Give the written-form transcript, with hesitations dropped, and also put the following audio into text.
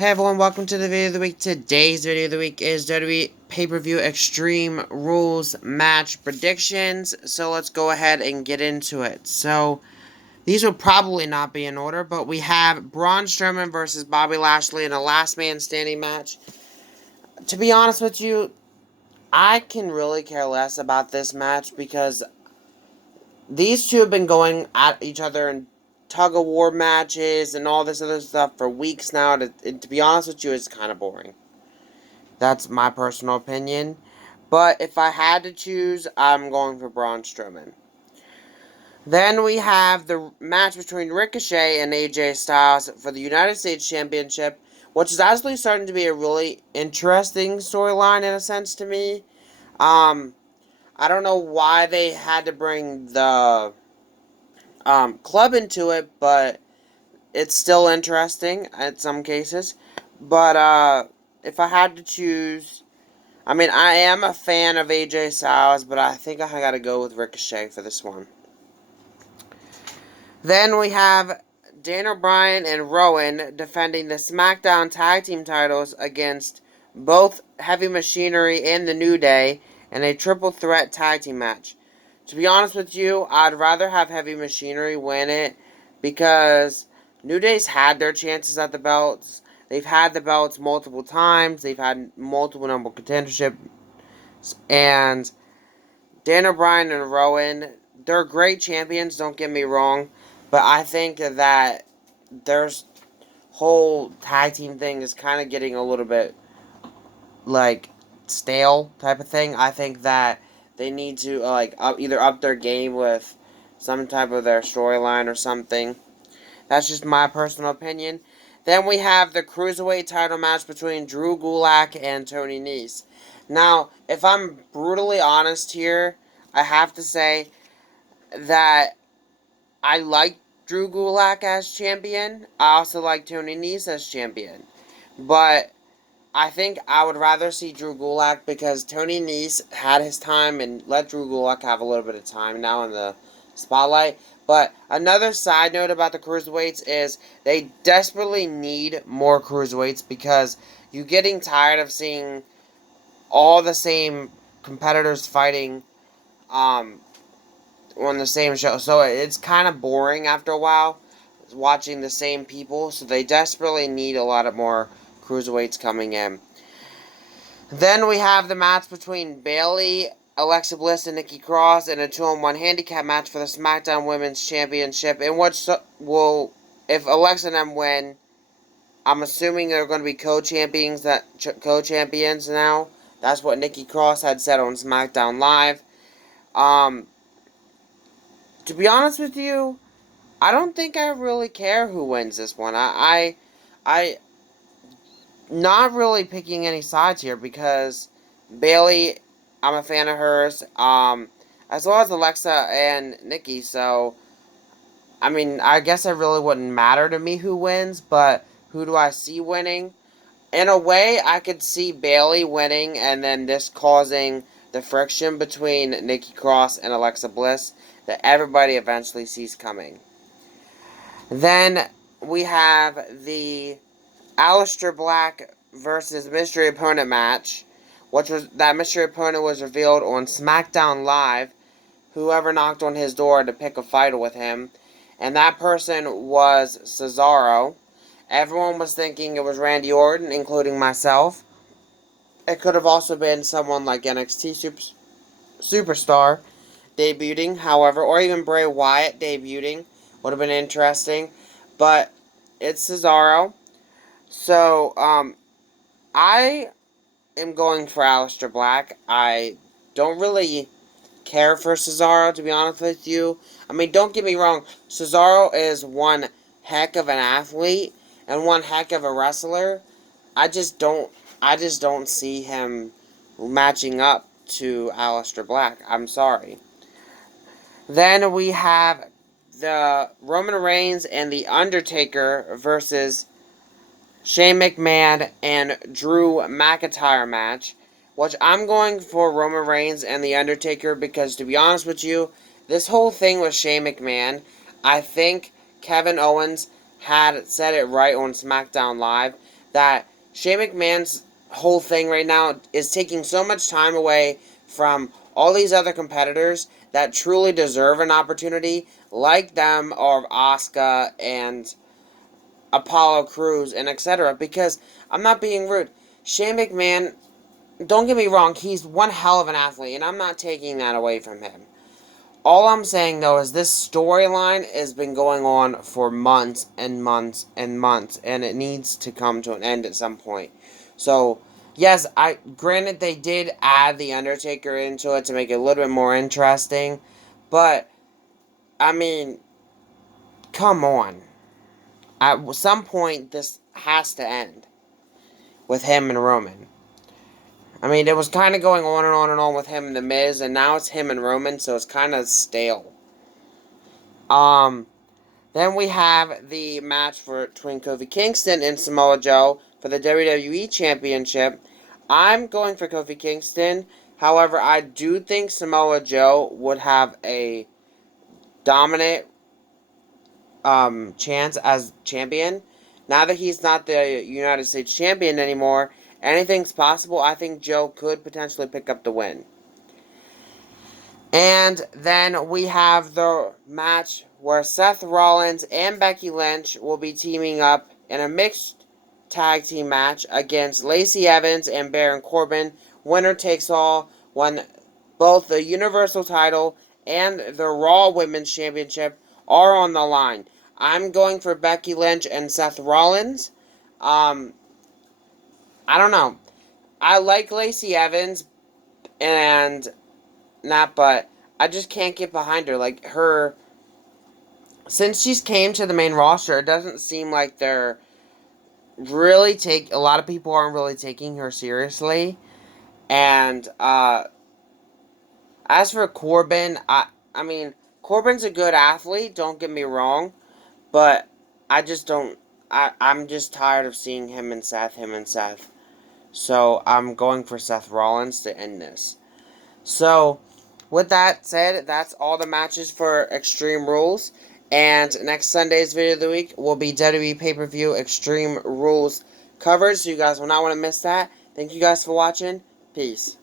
Hey everyone, welcome to the video of the week. Today's video of the week is WWE Pay-Per-View Extreme Rules Match Predictions. So let's go ahead and get into it. So these will probably not be in order, but we have Braun Strowman versus Bobby Lashley in a last man standing match. To be honest with you, I can really care less about this match because these two have been going at each other in tug of war matches and all this other stuff for weeks now. To be honest with you, it's kind of boring. That's my personal opinion. But if I had to choose, I'm going for Braun Strowman. Then we have the match between Ricochet and AJ Styles for the United States Championship, which is actually starting to be a really interesting storyline in a sense to me. I don't know why they had to bring the club into it, but it's still interesting in some cases. But if I had to choose, I mean, I am a fan of AJ Styles, but I think I gotta go with Ricochet for this one. Then we have Daniel Bryan and Rowan defending the SmackDown Tag Team titles against both Heavy Machinery and the New Day in a triple threat tag team match. To be honest with you, I'd rather have Heavy Machinery win it because New Day's had their chances at the belts. They've had the belts multiple times. They've had multiple number contendership. And Daniel Bryan and Rowan, they're great champions, don't get me wrong. But I think that their whole tag team thing is kind of getting a little bit, like, stale type of thing. I think that they need to, either up their game with some type of their storyline or something. That's just my personal opinion. Then we have the Cruiserweight title match between Drew Gulak and Tony Nese. Now, if I'm brutally honest here, I have to say that I like Drew Gulak as champion. I also like Tony Nese as champion. But I think I would rather see Drew Gulak because Tony Nese had his time and let Drew Gulak have a little bit of time now in the spotlight. But another side note about the cruiserweights is they desperately need more cruiserweights because you're getting tired of seeing all the same competitors fighting on the same show. So it's kind of boring after a while watching the same people. So they desperately need a lot of more cruiserweights coming in. Then we have the match between Bayley, Alexa Bliss, and Nikki Cross in a 2-on-1 handicap match for the SmackDown Women's Championship, in which will, if Alexa and them win, I'm assuming they're going to be co-champions now. That's what Nikki Cross had said on SmackDown Live. To be honest with you, I don't think I really care who wins this one. I not really picking any sides here because Bayley, I'm a fan of hers, as well as Alexa and Nikki. So, I mean, I guess it really wouldn't matter to me who wins, but who do I see winning? In a way, I could see Bayley winning and then this causing the friction between Nikki Cross and Alexa Bliss that everybody eventually sees coming. Then we have the Aleister Black versus mystery opponent match, that mystery opponent was revealed on SmackDown Live. Whoever knocked on his door to pick a fight with him, and that person was Cesaro. Everyone was thinking it was Randy Orton, including myself. It could have also been someone like NXT Superstar debuting, however, or even Bray Wyatt debuting. Would have been interesting. But it's Cesaro. So, I am going for Aleister Black. I don't really care for Cesaro, to be honest with you. I mean, don't get me wrong. Cesaro is one heck of an athlete and one heck of a wrestler. I just don't. I just don't see him matching up to Aleister Black. I'm sorry. Then we have the Roman Reigns and The Undertaker versus Shane McMahon and Drew McIntyre match, which I'm going for Roman Reigns and The Undertaker because, to be honest with you, this whole thing with Shane McMahon, I think Kevin Owens had said it right on SmackDown Live that Shane McMahon's whole thing right now is taking so much time away from all these other competitors that truly deserve an opportunity, like them or Asuka and Apollo Crews and etc. Because I'm not being rude. Shane McMahon, don't get me wrong, he's one hell of an athlete, and I'm not taking that away from him. All I'm saying though is this storyline has been going on for months and months and months, and it needs to come to an end at some point. So, yes, granted they did add the Undertaker into it to make it a little bit more interesting, but I mean, come on. At some point this has to end with him and Roman. I mean, it was kind of going on and on and on with him and The Miz, and now it's him and Roman, so it's kind of stale. Then we have the match between Kofi Kingston and Samoa Joe for the WWE Championship. I'm going for Kofi Kingston. However, I do think Samoa Joe would have a dominant chance as champion. Now that he's not the United States champion anymore, anything's possible. I think Joe could potentially pick up the win. And then we have the match where Seth Rollins and Becky Lynch will be teaming up in a mixed tag team match against Lacey Evans and Baron Corbin. Winner takes all when both the Universal title and the Raw Women's Championship are on the line. I'm going for Becky Lynch and Seth Rollins. I don't know. I like Lacey Evans and not, but I just can't get behind her. Like, since she's came to the main roster, it doesn't seem like a lot of people aren't really taking her seriously. And, as for Corbin, I mean, Corbin's a good athlete, don't get me wrong, but I just don't, I'm just tired of seeing him and Seth. So, I'm going for Seth Rollins to end this. So, with that said, that's all the matches for Extreme Rules. And next Sunday's video of the week will be WWE Pay-Per-View Extreme Rules coverage. So you guys will not want to miss that. Thank you guys for watching. Peace.